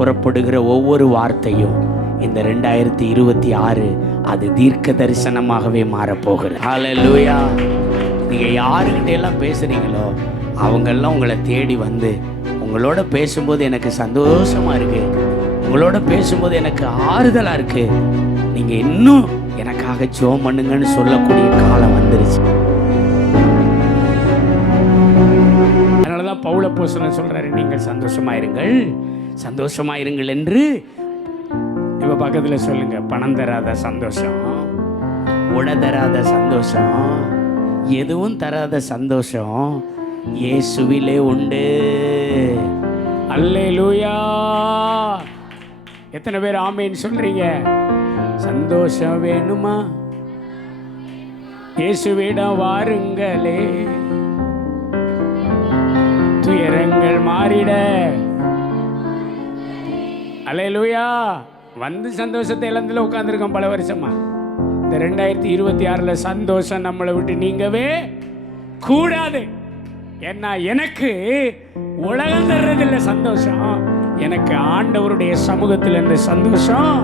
புறப்படுகிற ஒவ்வொரு வார்த்தையும் இந்த 2026 அது தீர்க்க தரிசனமாகவே மாறப்போகிறது. ஹல்லேலூயா. நீங்கள் யாருக்கிட்ட எல்லாம் பேசுகிறீங்களோ அவங்கெல்லாம் உங்களை தேடி வந்து உங்களோட பேசும்போது எனக்கு சந்தோஷமாக இருக்குது, உங்களோட பேசும்போது எனக்கு ஆறுதலாக இருக்குது, நீங்கள் இன்னும் எனக்காக ஜெபம் பண்ணுங்கன்னு சொல்லக்கூடிய காலம் வந்துருச்சு. அதனால தான் பவுல் அப்போஸ்தலன் சொல்கிறாரு, நீங்கள் சந்தோஷமாயிருங்கள் என்று. இப்போ பக்கத்தில் சொல்லுங்க, பணம் தராத சந்தோஷம், உட தராத சந்தோஷம், எதுவும் தராத சந்தோஷம் இயேசுவிலே உண்டு. அல்லேலூயா. எத்தனை பேர் ஆமேன்னு சொல்றீங்க? சந்தோஷம் வேணுமா? இயேசுவிடம் வாருங்களே, துயரங்கள் மாறிட. அல்லேலூயா. வந்து சந்தோஷத்தை இழந்துல உட்காந்துருக்கோம் பல வருஷமா. இந்த 2026 சந்தோஷம் நம்மளை விட்டு நீங்கவே கூடாது. ஏன்னா எனக்கு உலகம் தர்றதில்லை சந்தோஷம், எனக்கு ஆண்டவருடைய சமூகத்தில் இந்த சந்தோஷம்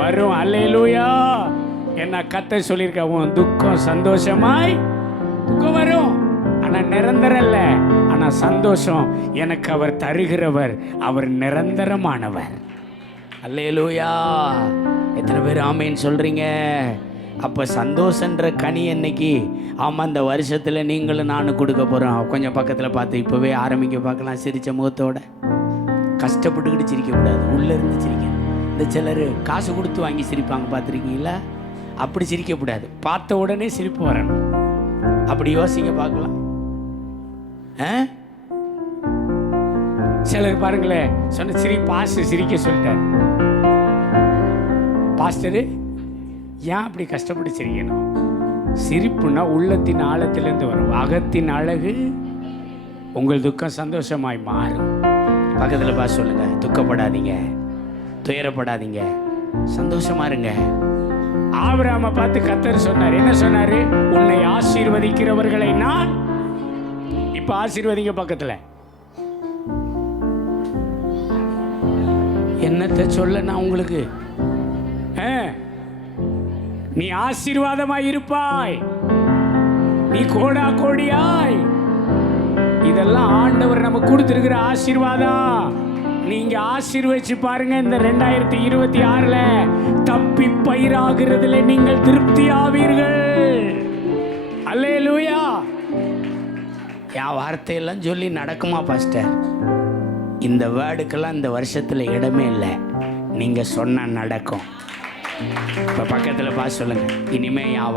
வரும். அல்லேலூயா. என்ன கர்த்தர் சொல்லியிருக்க, உன் துக்கம் சந்தோஷமாய் துக்கம் வரும், ஆனால் நிரந்தரம் இல்லை. ஆனால் சந்தோஷம் எனக்கு அவர் தருகிறவர், அவர் நிரந்தரமானவர். அல்லேலூயா. எத்தனை பேர் ஆமேன்னு சொல்கிறீங்க? அப்போ சந்தோஷன்ற கனி என்னைக்கு? ஆமாம், இந்த வருஷத்தில் நீங்களும் நானும் கொடுக்க போகிறோம். கொஞ்சம் பக்கத்தில் பார்த்து இப்போவே ஆரம்பிக்க பார்க்கலாம். சிரித்த முகத்தோட, கஷ்டப்பட்டுக்கிட்டு சிரிக்கக்கூடாது, உள்ளேருந்து சிரிக்கணும். இந்த சிலர் காசு கொடுத்து வாங்கி சிரிப்பாங்க, பார்த்துருக்கீங்களா? அப்படி சிரிக்கக்கூடாது, பார்த்த உடனே சிரிப்பு வரணும். அப்படி யோசிங்க பார்க்கலாம். சிலர் பாருங்களேன், சொன்ன சிரி பாஸ்டர் சிரிக்க சொல்லிட்டார். பாஸ்டரு ஏன் அப்படி கஷ்டப்பட்டு சிரிக்கணும்? சிரிப்புன்னா உள்ளத்தின் ஆழத்திலிருந்து வரும். அகத்தின் அழகு உங்கள் துக்கம் சந்தோஷமாய் மாறும். பக்கத்தில் பார்த்து சொல்லுங்க, துக்கப்படாதீங்க, துயரப்படாதீங்க, சந்தோஷமா இருங்க. ஆபிரகாமை பார்த்து கர்த்தர் சொன்னார், என்ன சொன்னாரு? உன்னை ஆசீர்வதிக்கிறவர்களை நான். இப்ப ஆசீர்வதிங்க. பக்கத்தில் என்னத்தை சொல்ல நான் உங்களுக்கு? நீ ஆசீர்வாதமாய் இருப்பாய், நீ கோடா கோடியாய். இதெல்லாம் ஆண்டவர் நமக்கு கொடுத்திருக்கிற ஆசீர்வாதம். நீங்க ஆசீர்வதிச்சு பாருங்க. இந்த 2026 தப்பி பயிராகிறதுல நீங்கள் திருப்தி ஆவீர்கள். அல்லேலூயா. என் வார்த்தையெல்லாம் சொல்லி நடக்குமா பாஸ்டர்? இந்த வேர்டுக்கெல்லாம் இந்த வருஷத்துல இடமே இல்லை. நீங்க சொன்னா நடக்கும். இப்போ பக்கத்தில் பார்த்து சொல்லுங்க, இனிமே என்